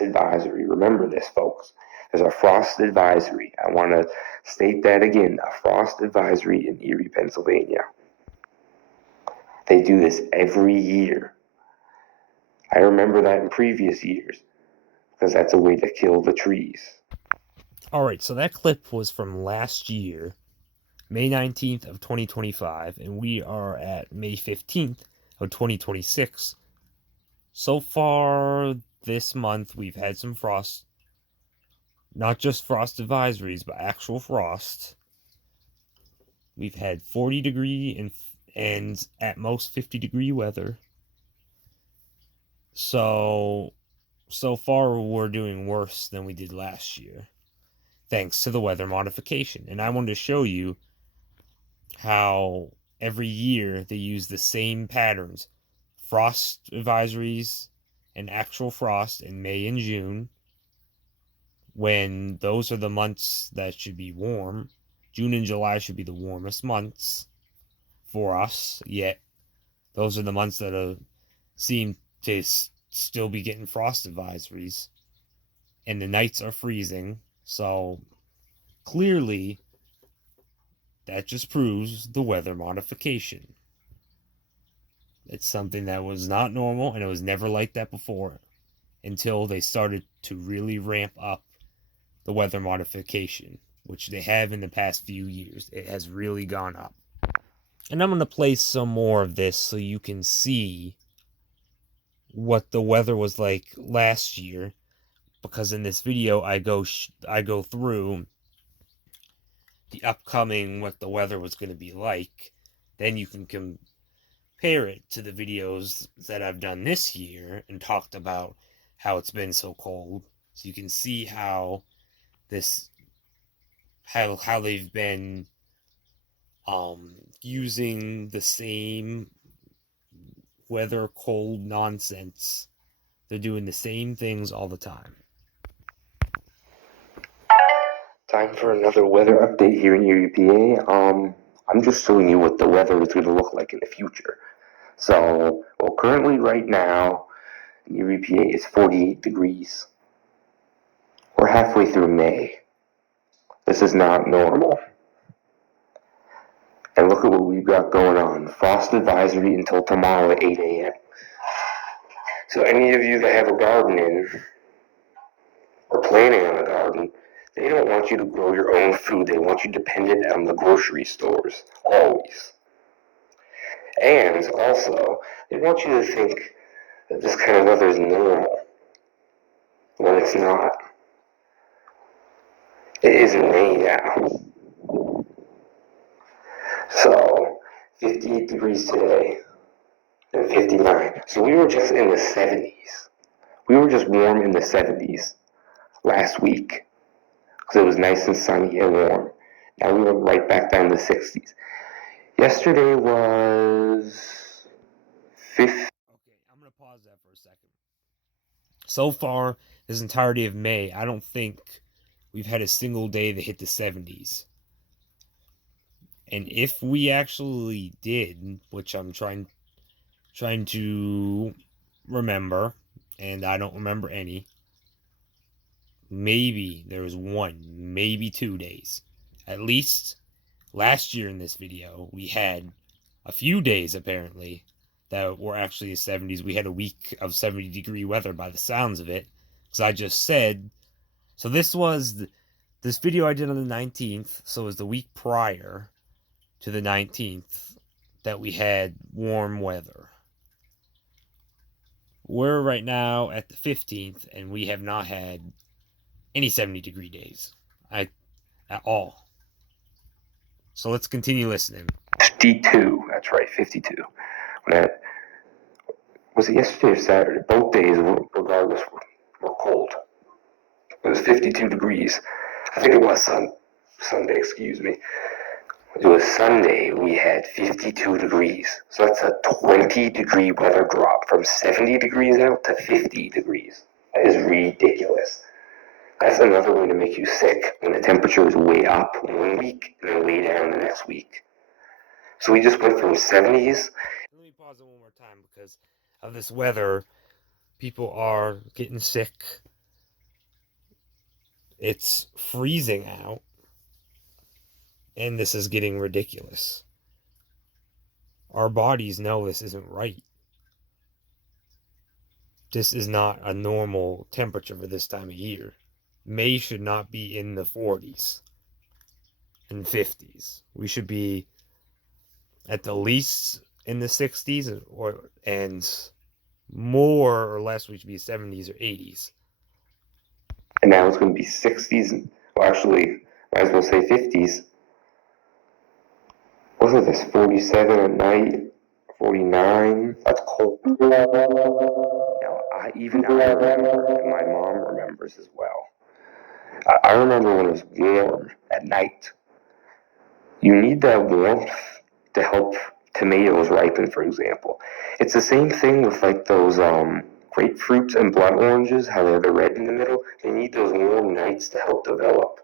frost advisory. Remember this, folks. There's a frost advisory. I want to state that again, a frost advisory in Erie, Pennsylvania. They do this every year. I remember that in previous years because that's a way to kill the trees. Alright, so that clip was from last year, May 19th of 2025, and we are at May 15th of 2026. So far this month, we've had some frost. Not just frost advisories, but actual frost. We've had 40 degree and at most 50 degree weather. So far we're doing worse than we did last year, thanks to the weather modification. And I wanted to show you how every year they use the same patterns. Frost advisories and actual frost in May and June, when those are the months that should be warm. June and July should be the warmest months for us, yet those are the months that seem to still be getting frost advisories, and the nights are freezing. So clearly that just proves the weather modification. It's something that was not normal, and it was never like that before until they started to really ramp up the weather modification, which they have in the past few years. It has really gone up. And I'm going to play some more of this so you can see what the weather was like last year, because in this video I go through the upcoming, what the weather was going to be like. Then you can compare it to the videos that I've done this year and talked about how it's been so cold, so you can see how they've been using the same weather cold nonsense. They're doing the same things all the time. Time for another weather update here in Erie, PA. I'm just showing you what the weather is going to look like in the future. So, well, currently right now, in Erie, PA, it's 48 degrees. We're halfway through May. This is not normal. And look at what we've got going on. Frost advisory until tomorrow at 8 a.m. So any of you that have a garden in, or planning on a garden, they don't want you to grow your own food. They want you dependent on the grocery stores, always. And also, they want you to think that this kind of weather is normal, when it's not. It is May now. So, 58 degrees today, and 59. So we were just in the 70s. We were just warm in the 70s last week, because it was nice and sunny and warm. Now we went right back down to the 60s. Yesterday was 50. Okay, I'm going to pause that for a second. So far, this entirety of May, I don't think we've had a single day that hit the 70s. And if we actually did, which I'm trying to remember, and I don't remember any, maybe there was one, maybe 2 days. At least last year in this video, we had a few days, apparently, that were actually the 70s. We had a week of 70-degree weather by the sounds of it. Because I just said, so this video I did on the 19th, so it was the week prior to the 19th that we had warm weather. We're right now at the 15th, and we have not had any 70-degree days at all. So let's continue listening. 52, that's right, 52. Was it yesterday or Saturday? Both days, regardless, were cold. It was 52 degrees. I think it was Sunday, excuse me. It was Sunday, we had 52 degrees. So that's a 20-degree weather drop from 70 degrees out to 50 degrees. That is ridiculous. That's another way to make you sick, when the temperature is way up 1 week and then way down the next week. So we just went from 70s. Let me pause it one more time, because of this weather, people are getting sick. it's freezing out, and this is getting ridiculous. Our bodies know this isn't right. This is not a normal temperature for this time of year. May should not be in the 40s and 50s. We should be at the least in the 60s, and more or less we should be 70s or 80s. And now it's going to be 60s. Well, actually, might as well say 50s. Wasn't this 47 at night? 49? That's cold. Now, even I remember, and my mom remembers as well. I remember when it was warm at night. You need that warmth to help tomatoes ripen, for example. It's the same thing with like those grapefruits and blood oranges, how they have the red in the middle. They need those warm nights to help develop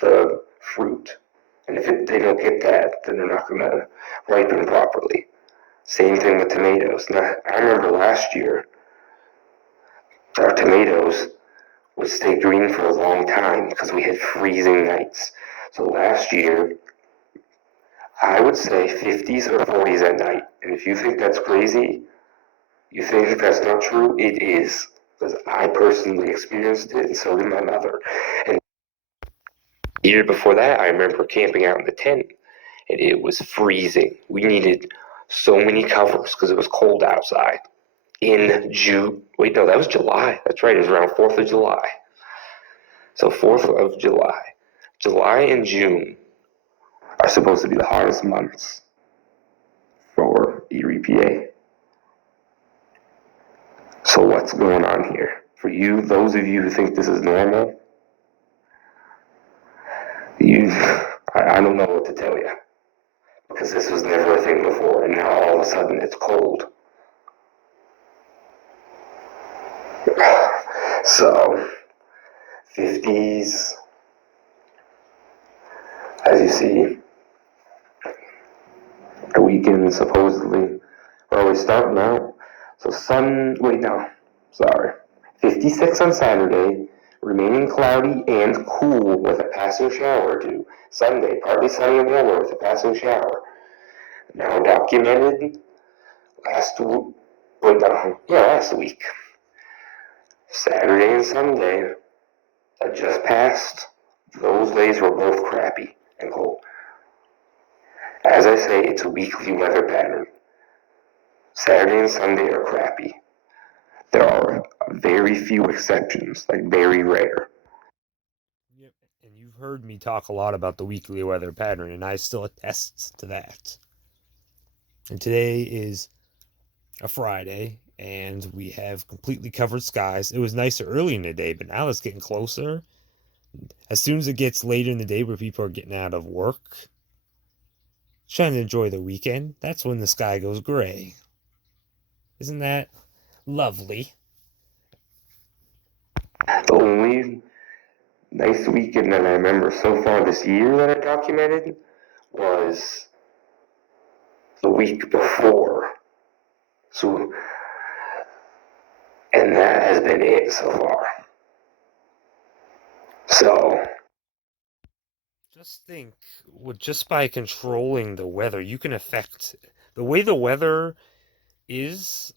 the fruit. And if they don't get that, then they're not going to ripen properly. Same thing with tomatoes. Now, I remember last year, our tomatoes would stay green for a long time because we had freezing nights. So last year, I would say 50s or 40s at night. And if you think that's crazy, you think that's not true, it is. Because I personally experienced it, and so did my mother. And the year before that, I remember camping out in the tent, and it was freezing. We needed so many covers because it was cold outside. In June, wait, no, that was July. That's right, it was around 4th of July. So 4th of July. July and June are supposed to be the hottest months for Erie, PA. So what's going on here? For you, those of you who think this is normal, I don't know what to tell you. Because this was never a thing before, and now all of a sudden it's cold. So, 50s, as you see, a weekend supposedly. Where are we starting out? So 56 on Saturday, remaining cloudy and cool with a passing shower or two. Sunday, partly sunny and warmer with a passing shower. Now documented last week. Saturday and Sunday that just passed, those days were both crappy and cold. As I say, it's a weekly weather pattern. Saturday and Sunday are crappy. There are very few exceptions, like very rare. Yep. And you've heard me talk a lot about the weekly weather pattern, and I still attest to that. And today is a Friday, and we have completely covered skies. It was nicer early in the day, but now it's getting closer. As soon as it gets later in the day where people are getting out of work, trying to enjoy the weekend, that's when the sky goes gray. Isn't that lovely? The only nice weekend that I remember so far this year that I documented was the week before. So, and that has been it so far. So, just think, just by controlling the weather, you can affect the way the weather is.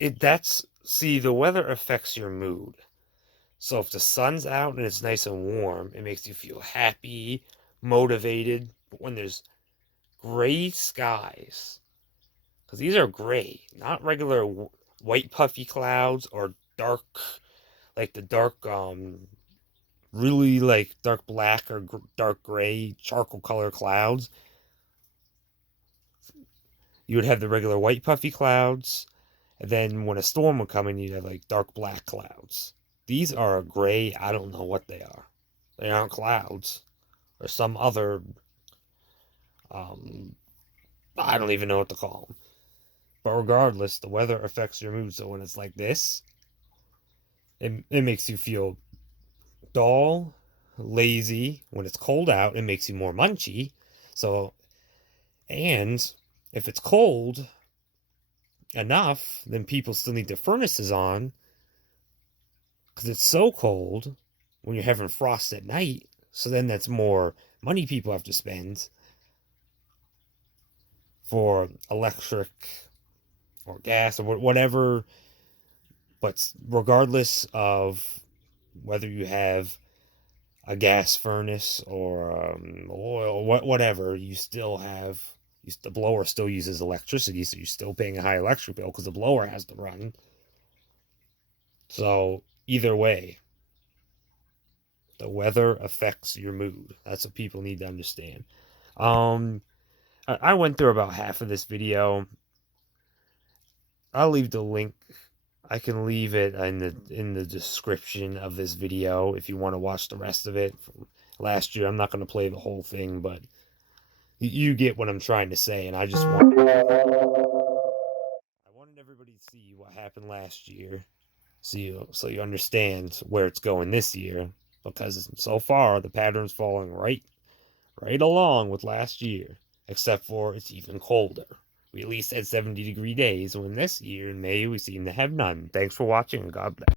The weather affects your mood. So if the sun's out and it's nice and warm, it makes you feel happy, motivated. But when there's gray skies, because these are gray, not regular white puffy clouds or dark, like the dark, really like dark black or dark gray charcoal color clouds. You would have the regular white puffy clouds, and then when a storm would come in, you'd have like dark black clouds. These are gray, I don't know what they are. They aren't clouds. Or some other, I don't even know what to call them. But regardless, the weather affects your mood. So when it's like this, it makes you feel dull, lazy. When it's cold out, it makes you more munchy. So, and if it's cold enough, then people still need their furnaces on, because it's so cold when you're having frost at night. So then that's more money people have to spend for electric or gas or whatever. But regardless of whether you have a gas furnace or oil, whatever, you still have the blower still uses electricity, so you're still paying a high electric bill because the blower has to run. So either way, the weather affects your mood. That's what people need to understand. I went through about half of this video. I'll leave the link. I can leave it in the description of this video if you want to watch the rest of it from last year. I'm not going to play the whole thing, but you get what I'm trying to say, and I wanted everybody to see what happened last year, so you understand where it's going this year, because so far the pattern's falling right along with last year, except for it's even colder. We at least had 70-degree days, when this year in May we seem to have none. Thanks for watching, and God bless.